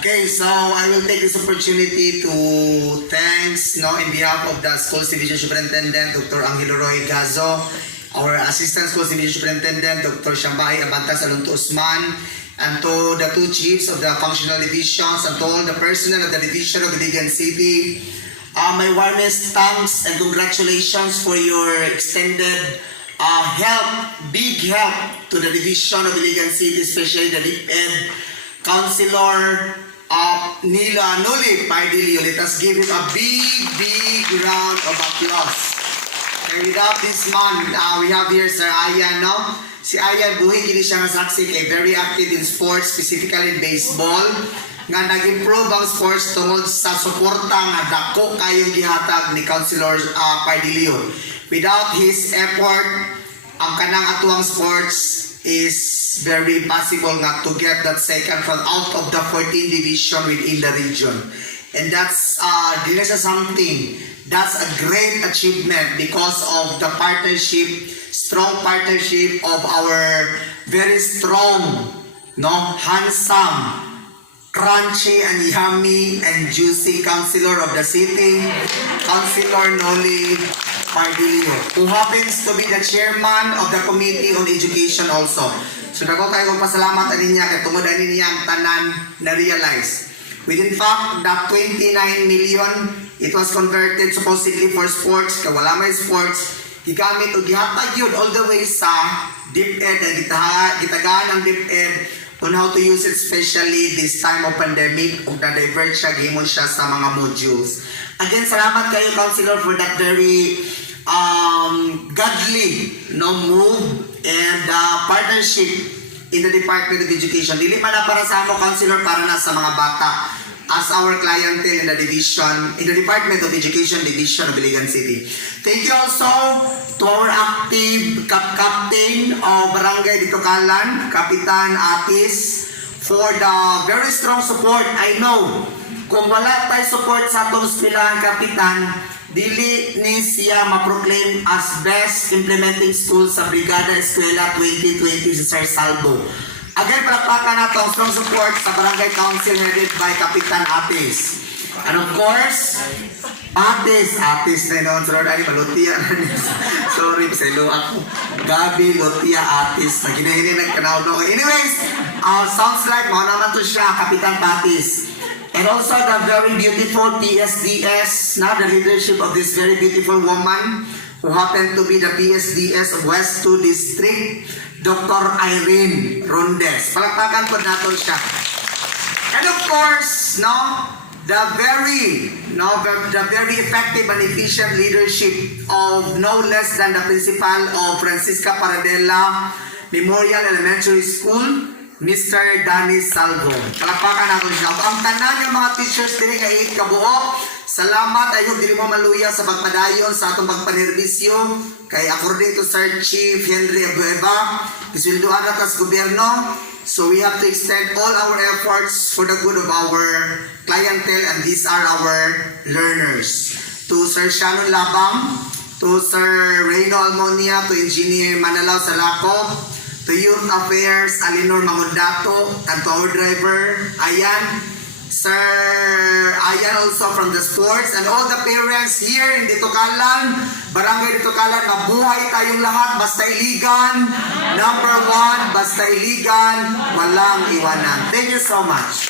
Okay, so I will take this opportunity to thanks in behalf of the Schools Division Superintendent, Dr. Angelo Roy Gazo, our Assistant Schools Division Superintendent, Dr. Shambahi Abantas Alonto Usman, and to the two chiefs of the functional divisions, and to all the personnel of the division of Iligan City. My warmest thanks and congratulations for your extended help, big help to the division of Iligan City, especially the DepEd Councilor Nila Noli Pardilio. Let us give him a big round of applause. And without this man, we have here Sir Ayan, no? Si Ayan, buhay kini siya nga saksi kay very active in sports, specifically in baseball, nga nag-improve ang sports tungod sa suporta nga dako kayong gihatag ni Councilor Pardilio. Without his effort, ang kanang atuang sports is very possible nga to get that second from out of the 14 division within the region. And that's something, that's a great achievement because of the partnership, strong partnership of our very strong, handsome, crunchy and yummy and juicy councilor of the city, Councilor Noli Pardilio, who happens to be the chairman of the Committee on Education also. So dako kayo pasalamat ani niya kay tungod ani niya ang tanan na realize. Within fact, that 29 million, it was converted supposedly for sports, kay wala may sports, gigamit o gihatag yun all the way sa DepEd, and gitagaan ang DepEd on how to use it, especially this time of pandemic, ug na-divert siya, gihimon siya sa mga modules. Again, salamat kayo, Councilor, for that very godly move and partnership in the Department of Education. Dili man na para sa amo, Councilor, para na sa mga bata as our clientele in the division, in the Department of Education Division of Iligan City. Thank you also to our active captain of Barangay Ditokalan, Kapitan Atis, for the very strong support. I know, kung wala tayo support sa atong eskwelahan, Kapitan, dili ni siya ma-proclaim as best implementing school sa Brigada Eskwela 2020 sa Sir Salvo. Again, palakpakan nato ang strong support sa Barangay Council headed by Kapitan Atis. And of course, Atis na noon. Sorry, Lutia. Sorry, pasaylo ako. Gabi, Lutia, Atis. Naghinahinin nagkanaw doon. Anyways, sounds like mo naman to siya, Kapitan Atis. And also the very beautiful PSDS, now the leadership of this very beautiful woman who happened to be the PSDS of West 2 District, Dr. Irene Rondes. Palakpakan po natin siya. And of course, the very effective and efficient leadership of no less than the principal of Francisca Paradela Memorial Elementary School, Mr. Danny Salvo. Palakpakan natin siya. Ang tanan ng mga teachers dili nga 8 kabuok. Salamat, I hope dili mo maluya sa pagpadayon sa atong pagpanerbisyo kay according to Sir Chief Henry Abueva, isilduan na tas gobyerno. So we have to extend all our efforts for the good of our clientele, and these are our learners. To Sir Shannon Labang, to Sir Reyno Almonia, to Engineer Manalaw Salaco, to Youth Affairs, Alinor Mangundato, and to our driver, Ayan, Sir Ayan also from the sports, and all the parents here in Ditokalan, Barangay Ditokalan, mabuhay tayong lahat, basta iligan, number 1, basta iligan, walang iwanan. Thank you so much.